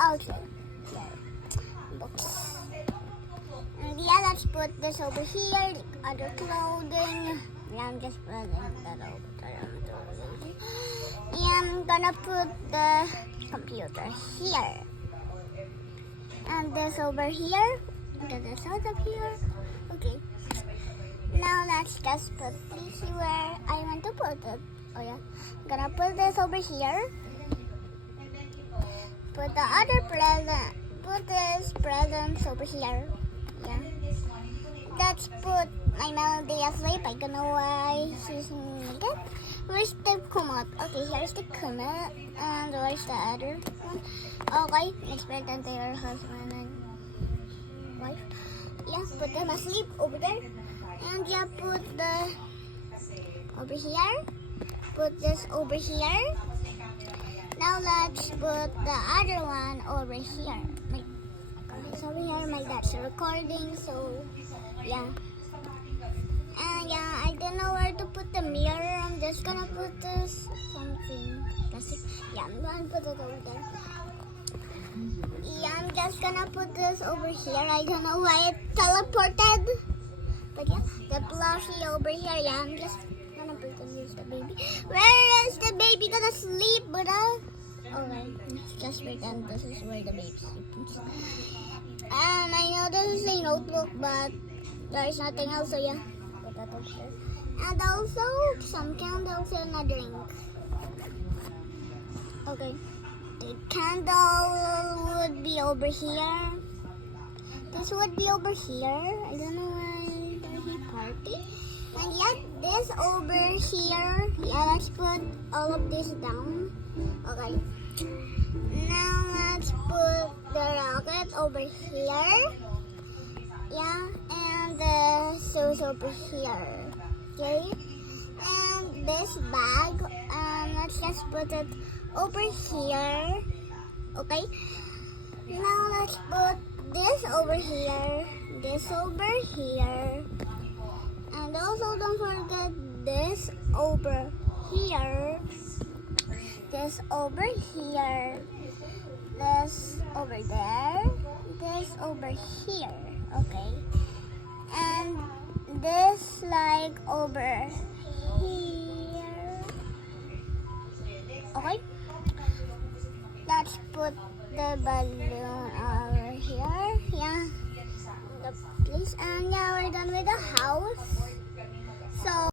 Okay. There. Books. And yeah, let's put this over here. The other clothing. Yeah, I'm just putting that over there. I'm gonna put the computer here. And this over here. Get this out of here. Okay. Now let's just put this where I want to put it. Oh yeah. Gonna put this over here. Put the other present. Put this presents over here. Yeah. Let's put my Melody asleep. I don't know why she's singing it. Where's the kumot? Okay, here's the kumot. And where's the other one? Okay, let's pretend they are husband and wife. Yeah, put them asleep over there. And yeah, put the over here. Put this over here. Now let's put the other one over here. Sorry, here my dad's recording, so yeah. And yeah, I don't know where to put the mirror. I'm just gonna put this something plastic. Yeah, I'm gonna put it over there. Yeah, I'm just gonna put this over here. I don't know why it teleported. But yeah, the plushie over here. Yeah, I'm just gonna pretend here's the baby. Where is the baby gonna sleep, Buddha? Alright, let's just pretend this is where the baby sleeps. I know this is a notebook, but there's nothing else, so yeah. Put that over here. And also, some candles and a drink. Okay. The candle would be over here. This would be over here. I don't know why there's a party. And yeah, this over here. Yeah, let's put all of this down. Okay. Now let's put the rocket over here. Yeah, and the shoes over here. Okay. And this bag, let's just put it over here. Okay. Now let's put this over here. This over here. And also don't forget this over here. This over here. This over there. This over here. Okay. And this like over here. Okay. Let's put the balloon over here. Yeah. The place. And yeah, we're done with the house. So